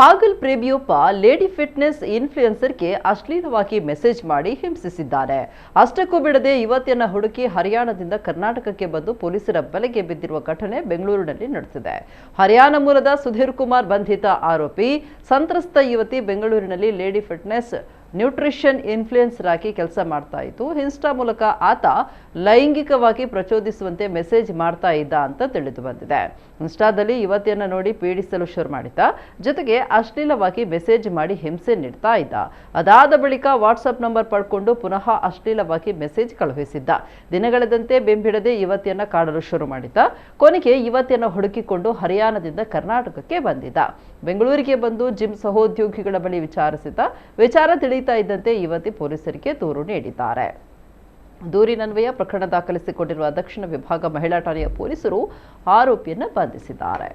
ಪಾಗಲ್ ಪ್ರೇಮಿಯೊಬ್ಬ lady fitness ಇನ್ಫ್ಲುಯೆನ್ಸರ್ಗೆ ಅಶ್ಲೀಲವಾಗಿ message ಮಾಡಿ ಹಿಂಸಿಸಿದ್ದಾನೆ. ಅಷ್ಟಕ್ಕೂ ಬಿಡದೆ ಯುವತಿಯನ್ನ ಹುಡುಕಿ ಹರಿಯಾಣದಿಂದ ಕರ್ನಾಟಕಕ್ಕೆ ಬಂದು ಪೊಲೀಸರ ಬಲೆಗೆ ಬಿದ್ದಿರುವ ಘಟನೆ ಬೆಂಗಳೂರಿನಲ್ಲಿ ನಡೆದಿದೆ. ಹರಿಯಾಣ ಮೂಲದ ಸುಧೀರ್ ಕುಮಾರ್ ಬಂಧಿತ ಆರೋಪಿ. ಸಂತ್ರಸ್ತ ಯುವತಿ ಬೆಂಗಳೂರಿನಲ್ಲಿ ಲೇಡಿ ಫಿಟ್ನೆಸ್ ನ್ಯೂಟ್ರಿಷನ್ ಇನ್ಫ್ಲುಯೆನ್ಸರ್ ಆಗಿ ಕೆಲಸ ಮಾಡ್ತಾ ಇತ್ತು. ಇನ್ಸ್ಟಾ ಮೂಲಕ ಆತ ಲೈಂಗಿಕವಾಗಿ ಪ್ರಚೋದಿಸುವಂತೆ ಮೆಸೇಜ್ ಮಾಡ್ತಾ ಇದ್ದ ಅಂತ ತಿಳಿದು ಬಂದಿದೆ. ಇನ್ಸ್ಟಾದಲ್ಲಿ ಯುವತಿಯನ್ನ ನೋಡಿ ಪೀಡಿಸಲು ಶುರು ಮಾಡಿದ್ದ. ಜೊತೆಗೆ ಅಶ್ಲೀಲವಾಗಿ ಮೆಸೇಜ್ ಮಾಡಿ ಹಿಂಸೆ ನೀಡ್ತಾ ಇದ್ದ. ಅದಾದ ಬಳಿಕ ವಾಟ್ಸ್ಆಪ್ ನಂಬರ್ ಪಡ್ಕೊಂಡು ಪುನಃ ಅಶ್ಲೀಲವಾಗಿ ಮೆಸೇಜ್ ಕಳುಹಿಸಿದ್ದ. ದಿನಗಳೆದಂತೆ ಬೆಂಬಿಡದೆ ಯುವತಿಯನ್ನ ಕಾಡಲು ಶುರು ಮಾಡಿದ್ದ. ಕೊನೆಗೆ ಯುವತಿಯನ್ನ ಹುಡುಕಿಕೊಂಡು ಹರಿಯಾಣದಿಂದ ಕರ್ನಾಟಕಕ್ಕೆ ಬಂದಿದ್ದ. ಬೆಂಗಳೂರಿಗೆ ಬಂದು ಜಿಮ್ ಸಹೋದ್ಯೋಗಿಗಳ ಬಳಿ ವಿಚಾರಿಸಿದ್ದ. ವಿಚಾರ ತಿಳಿಯುತ್ತಾ ಇದ್ದಂತೆ ಯುವತಿ ಪೊಲೀಸರಿಗೆ ದೂರು ನೀಡಿದ್ದಾರೆ. ದೂರಿನನ್ವಯ ಪ್ರಕರಣ ದಾಖಲಿಸಿಕೊಂಡಿರುವ ದಕ್ಷಿಣ ವಿಭಾಗ ಮಹಿಳಾ ಠಾಣೆಯ ಪೊಲೀಸರು ಆರೋಪಿಯನ್ನು ಬಂಧಿಸಿದ್ದಾರೆ.